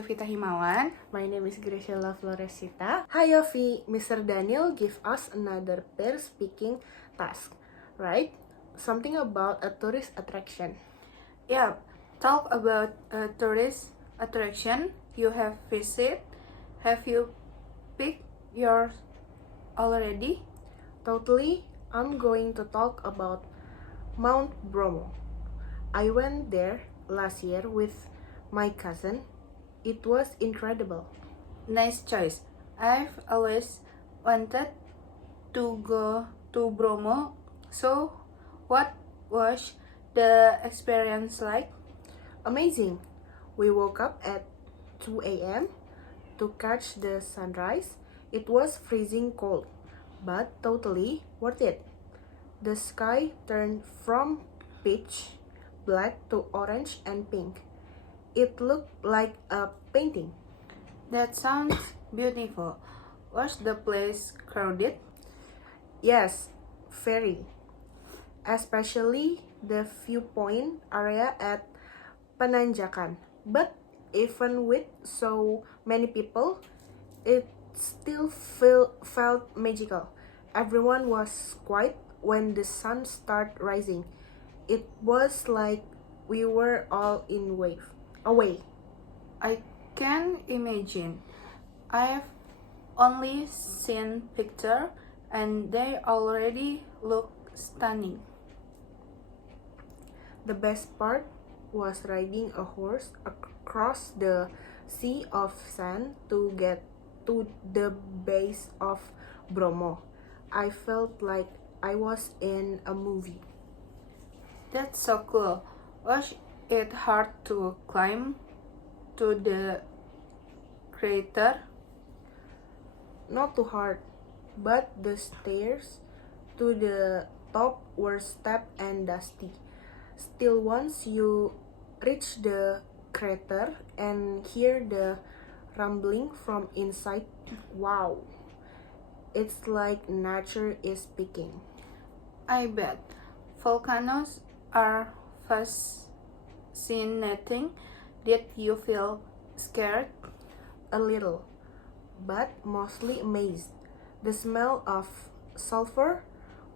Yovita Himawan. My name is Graciela Floresita. Hi Yofi, Mr. Daniel give us another pair speaking task, right? Something about a tourist attraction. Yeah, talk about a tourist attraction you have visited. Have you picked yours already? Totally, I'm going to talk about Mount Bromo. I went there last year with my cousin. It was incredible. Nice choice. I've always wanted to go to Bromo. So, what was the experience like? Amazing. We woke up at 2 a.m. to catch the sunrise. It was freezing cold, but totally worth it. The sky turned from pitch black to orange and pink. It looked like a painting. That sounds beautiful. Was the place crowded? Yes, very. Especially the viewpoint area at Penanjakan. But even with so many people, it still felt magical. Everyone was quiet when the sun started rising. It was like we were all in wave away. I can imagine. I've only seen pictures and they already look stunning. The best part was riding a horse across the sea of sand to get to the base of Bromo. I felt like I was in a movie. That's so cool. Was it hard to climb to the crater? Not too hard, but the stairs to the top were steep and dusty. Still, once you reach the crater and hear the rumbling from inside, wow, it's like nature is speaking. I bet. Volcanoes are fascinating. Did you feel scared? A little, but mostly amazed. The smell of sulfur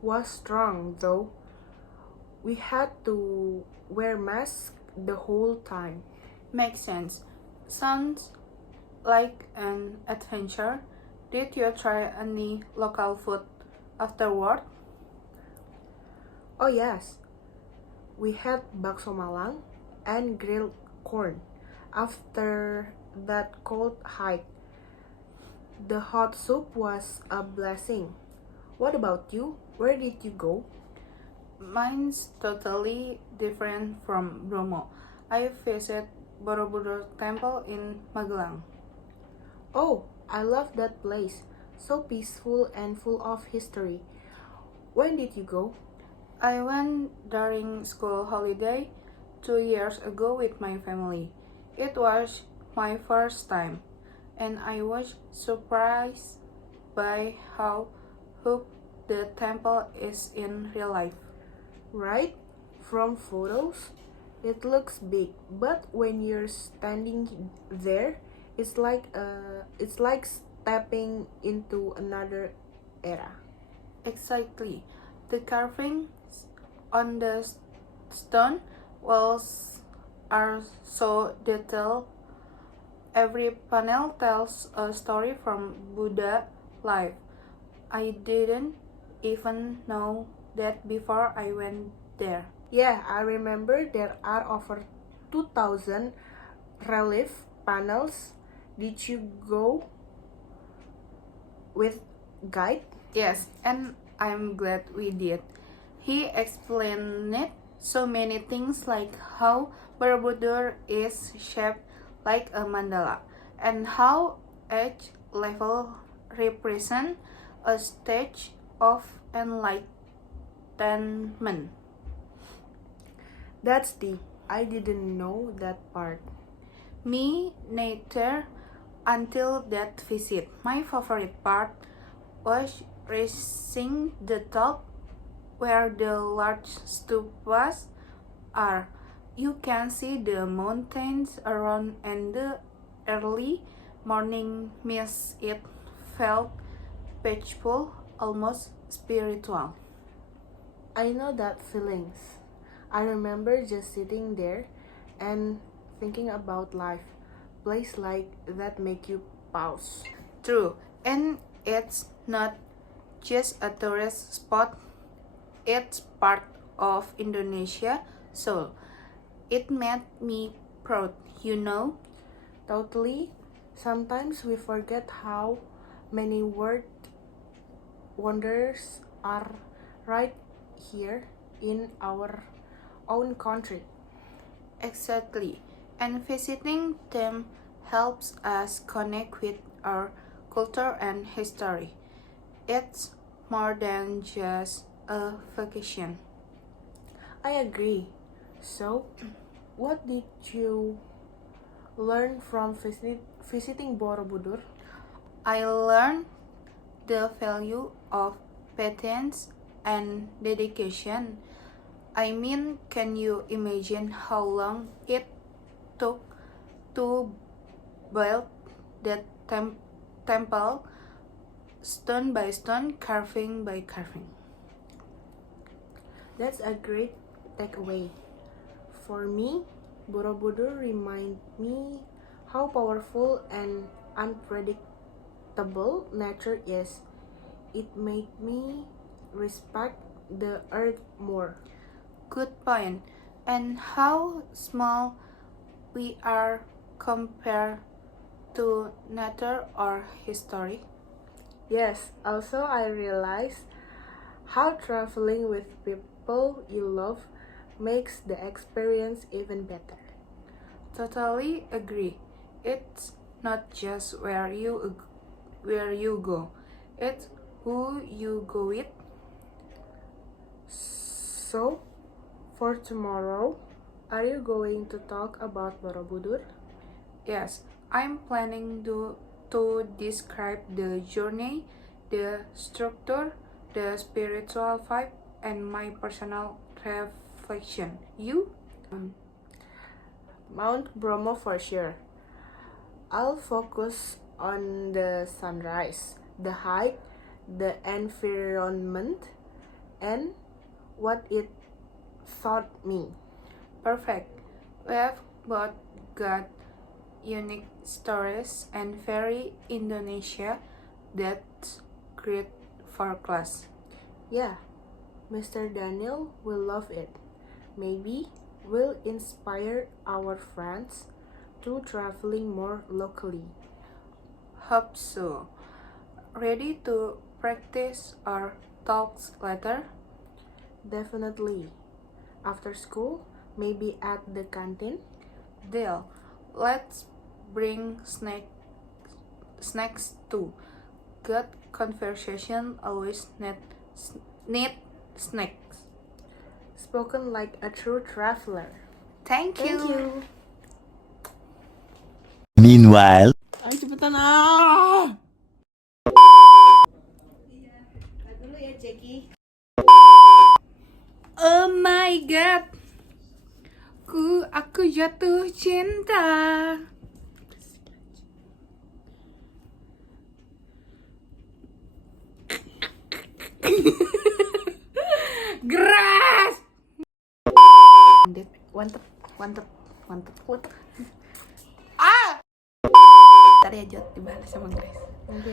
was strong, though. We had to wear masks the whole time. Makes sense. Sounds like an adventure. Did you try any local food afterward? Oh, yes, we had bakso malang and grilled corn. After that cold hike, the hot soup was a blessing. What about you? Where did you go? Mine's totally different from Bromo. I visited Borobudur Temple in Magelang. Oh, I love that place. So peaceful and full of history. When did you go? I went during school holiday 2 years ago with my family. It was my first time, and I was surprised by how huge the temple is in real life. Right? From photos, it looks big, but when you're standing there, it's like stepping into another era. Exactly. The carvings on the stone walls are so detailed. Every panel tells a story from Buddha life. I didn't even know that before I went there. Yeah, I remember there are over 2000 relief panels. Did you go with guide? Yes, and I'm glad we did. He explained it so many things like how Borobudur is shaped like a mandala and how each level represents a stage of enlightenment. That's deep. I didn't know that part. Me neither until that visit. My favorite part was reaching the top where the large stupas are. You can see the mountains around and the early morning mist, it felt peaceful, almost spiritual. I know that feelings. I remember just sitting there and thinking about life. Place like that make you pause. True, and it's not just a tourist spot, it's part of Indonesia soul. It made me proud, you know? Totally. Sometimes we forget how many world wonders are right here in our own country. Exactly. And visiting them helps us connect with our culture and history. It's more than just a vacation. I agree. So, what did you learn from visiting Borobudur? I learned the value of patience and dedication. I mean, can you imagine how long it took to build that temple, stone by stone, carving by carving? That's a great takeaway. For me, Borobudur remind me how powerful and unpredictable nature is. It made me respect the earth more. Good point. And how small we are compared to nature or history. Yes, also I realize how traveling with people you love makes the experience even better. Totally agree. It's not just where you go. It's who you go with. So, for tomorrow, are you going to talk about Borobudur? Yes, I'm planning to describe the journey, the structure, the spiritual vibe, and my personal reflection. You? Mount Bromo for sure. I'll focus on the sunrise, the hike, the environment, and what it taught me. Perfect. We have both got unique stories and very Indonesia. That's great for class. Yeah, Mr. Daniel will love it. Maybe we'll inspire our friends to traveling more locally. Hope so. Ready to practice our talks later? Definitely. After school, maybe at the canteen. Deal. Let's bring snacks too. Good conversation always need snacks. Spoken like a true traveler. Thank Thank you. you. Meanwhile, Ayo cepetan ah. Dulu ya Jackie. Oh my god. Aku jatuh cinta. Geras. Wanted. Ah. Tadi aja dibalas sama Grace.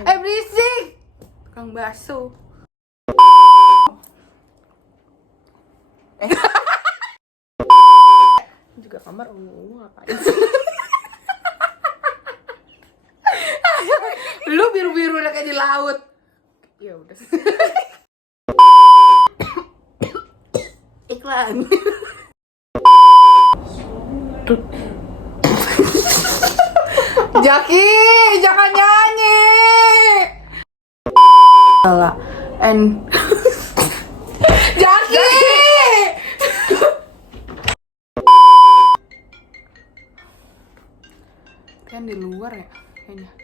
Berisik. Tukang bakso. Juga kamar ungu ngapain sih? Lu biru-biru udah kayak di laut. Ya udah. Iklan. Jaki, jangan nyanyi. Salah. And Jaki. Kan di luar ya kayaknya.